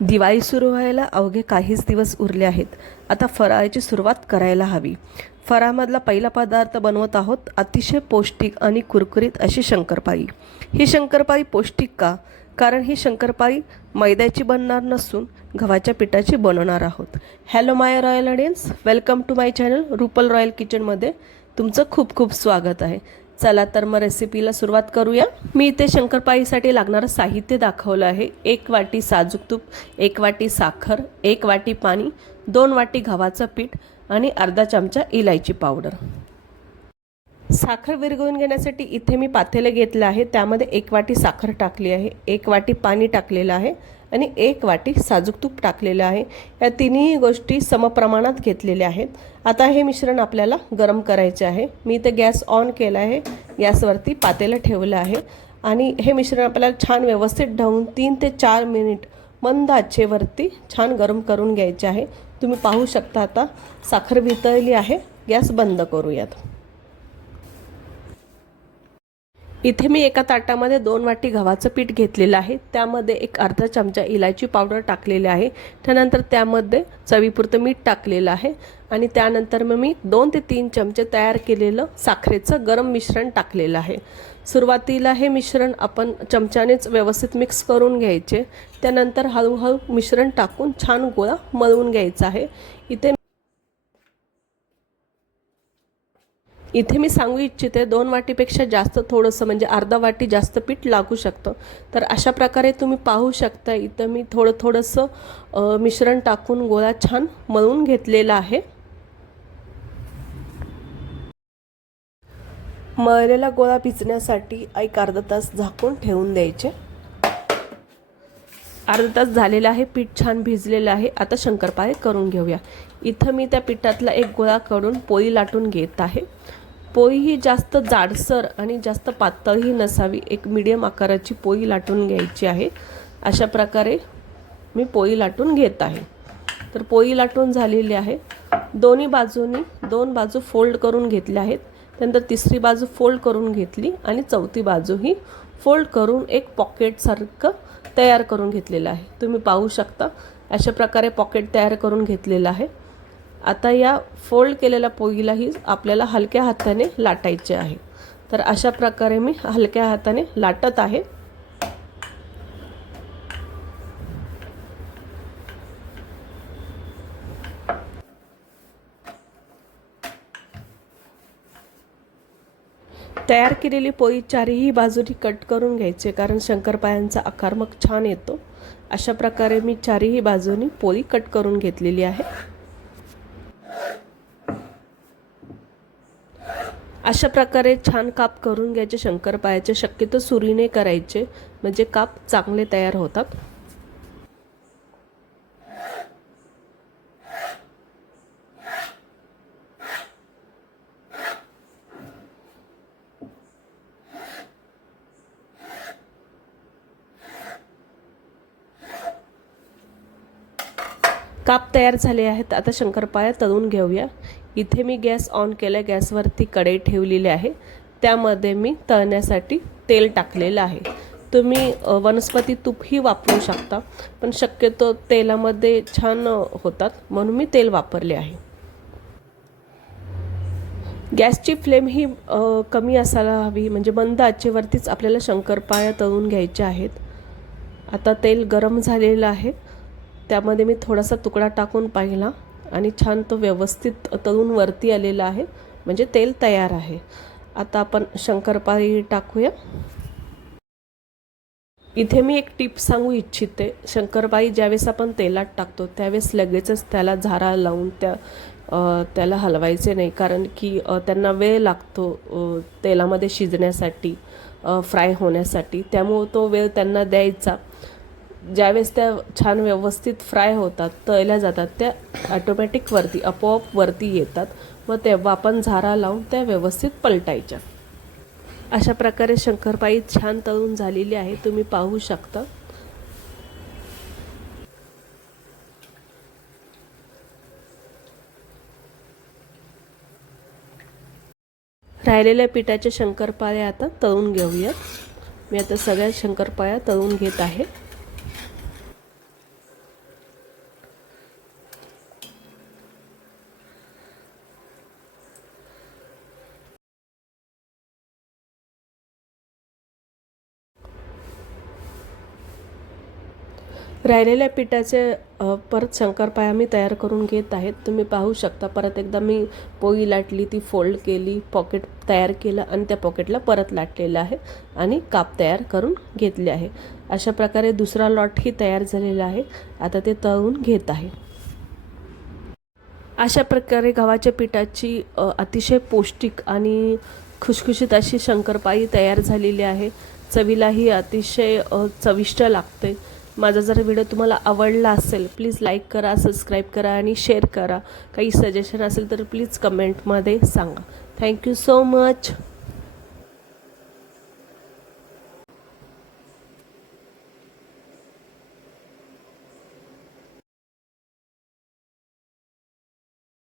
दिवाळी सुरू व्हायला अवघे काहीच दिवस उरले आहेत. आता फराळाची सुरुवात करायला हवी. फराळमधला पहिला पदार्थ बनवत आहोत अतिशय पौष्टिक आणि कुरकुरीत अशी शंकरपाळी. ही शंकरपाळी पौष्टिक का? कारण ही शंकरपाळी मैद्याची बनणार नसून गव्हाच्या पिठाची बनवणार आहोत. Hello my royal audience welcome to my channel Rupal royal किचनमध्ये तुमचं खूप खूप स्वागत आहे. चला तर मग रेसिपीला सुरुवात करूया. मी इथे शंकरपाळीसाठी लागणारं साहित्य दाखवलं आहे. एक वाटी साजूक तूप एक वाटी साखर एक वाटी पाणी दोन वाटी गव्हाचं पीठ आणि अर्धा चमचा इलायची पावडर. साखर विरघळून घेण्यासाठी इथे मी पातेलं घेतलं आहे. त्यामध्ये एक वाटी साखर टाकली आहे. एक वाटी पाणी टाकलेलं आहे आणि एक वाटी साजूक तूप टाकलेलं आहे. या तिन्ही गोष्टी समप्रमाणात घेतलेल्या आहेत. आता हे मिश्रण आपल्याला गरम करायचे आहे. मी इथे गॅस ऑन केला आहे. गॅसवरती पातेलं ठेवलं आहे. आणि हे मिश्रण आपल्याला छान व्यवस्थित ढवून तीन ते चार मिनिट मंद आचेवरती छान गरम करून घ्यायचे आहे. तुम्ही पाहू शकता आता साखर वितळली आहे. गॅस बंद करूयात. इथे मी एका ताटामध्ये दोन वाटी गव्हाचं पीठ घेतलेलं आहे. त्यामध्ये एक अर्धा चमचा इलायची पावडर टाकलेली आहे. त्यानंतर त्यामध्ये चवीपुरतं मीठ टाकलेलं आहे. आणि त्यानंतर मग मी दोन ते तीन चमचे तयार केलेलं साखरेचं गरम मिश्रण टाकलेलं आहे. सुरुवातीला हे मिश्रण आपण चमच्यानेच व्यवस्थित मिक्स करून घ्यायचे. त्यानंतर हळूहळू मिश्रण टाकून छान गोळा मळवून घ्यायचा आहे. इथे इथे मी सांगू इच्छिते दोन वाटीपेक्षा जास्त थोडंसं म्हणजे अर्धा वाटी जास्त पीठ लागू शकतं. तर अशा प्रकारे तुम्ही पाहू शकता इथं मी थोडं थोडंसं मिश्रण टाकून गोळा छान मळून घेतलेला आहे. मळलेला गोळा भिजण्यासाठी एक अर्धा तास झाकून ठेवून द्यायचे. अर्धा तास झालेला आहे पीठ छान भिजलेलं आहे. आता शंकरपाळे करून घेऊया. इथं मी त्या पिठातला एक गोळा काढून पोळी लाटून घेत आहे. पोळी ही जास्त जाडसर आणि जास्त पातळही नसावी एक मिडियम आकाराची पोळी लाटून घ्यायची आहे. अशा प्रकारे मी पोळी लाटून घेत आहे. तर पोळी लाटून झालेली आहे. दोन्ही बाजूनी दोन बाजू फोल्ड करून घेतल्या आहेत. त्यानंतर तिसरी बाजू फोल्ड करून घेतली आणि चौथी बाजूही फोल्ड करून एक पॉकेटसारखं तयार करून घेतलेलं आहे. तुम्ही पाहू शकता अशा प्रकारे पॉकेट तयार करून घेतलेलं आहे. आता या फोल्ड केलेल्या पोळीलाही आपल्याला हलक्या हाताने लाटायचे आहे. तर अशा प्रकारे मी हलक्या हाताने लाटत आहे. तयार केलेली पोळी चारही बाजूनी कट करून घ्यायचे कारण शंकरपायांचा आकार मग छान येतो. अशा प्रकारे मी चारही बाजूनी पोळी कट करून घेतलेली आहे. अशा प्रकारे छान काप करून घ्यायचे शंकरपायाचे शक्यतो सुरीने करायचे म्हणजे काप चांगले तयार होतात. काप तयार झाले आहेत. आता शंकरपाळ्या तळून घेऊया. इथे मी गॅस ऑन केला गॅसवरती कढई ठेवलेली आहे. त्यामध्ये मी तळण्यासाठी तेल टाकलेलं आहे. तुम्ही वनस्पती तूपही वापरू शकता पण शक्यतो तेलामध्ये छान होतात म्हणून मी तेल वापरले आहे. गॅसची फ्लेम ही कमी असायला हवी म्हणजे मंद आचेवरतीच आपल्याला शंकरपाळ्या तळून घ्यायच्या आहेत. आता तेल गरम झालेलं आहे. त्यामध्ये मी थोडासा तुकडा टाकून पाहिला आणि छान तो व्यवस्थित तळून वरती आलेला आहे. म्हणजे तेल तयार आहे. आता आपण शंकरपाळी टाकूया. इथे मी एक टिप सांगू इच्छिते. शंकरपाळी ज्यावेळेस आपण तेलात टाकतो त्यावेळेस लगेचच त्याला झारा लावून त्या त्याला हलवायचे नाही. कारण की त्यांना वेळ लागतो तेलामध्ये शिजण्यासाठी फ्राय होण्यासाठी. त्यामुळं तो वेळ त्यांना द्यायचा. ज्यावेळेस त्या छान व्यवस्थित फ्राय होतात तळल्या जातात त्या ॲटोमॅटिक वरती आपोआप वरती येतात. मग तेव्हा आपण झारा लावून त्या व्यवस्थित पलटायच्या. अशा प्रकारे शंकरपाई छान तळून झालेली आहे. तुम्ही पाहू शकता. राहिलेल्या पिठाच्या शंकरपाळ्या आता तळून घेऊयात. मी आता सगळ्या शंकरपाळ्या तळून घेत आहे. राहिलेल्या पिठाचे परत शंकरपाया मी तयार करून घेत आहेत. तुम्ही पाहू शकता परत एकदा मी पोळी लाटली ती फोल्ड केली पॉकेट तयार केलं आणि त्या पॉकेटला परत लाटलेलं आहे आणि काप तयार करून घेतले आहे. अशा प्रकारे दुसरा लॉटही तयार झालेला आहे. आता ते तळून घेत आहे. अशा प्रकारे गव्हाच्या पिठाची अतिशय पौष्टिक आणि खुशखुशीत अशी शंकरपाळी तयार झालेली आहे. चवीलाही अतिशय चविष्ट लागते. माझा जर व्हिडिओ तुम्हाला आवडला असेल प्लीज लाईक करा सबस्क्राईब करा आणि शेअर करा. काही सजेशन असेल तर प्लीज कमेंटमध्ये सांगा. Thank you so much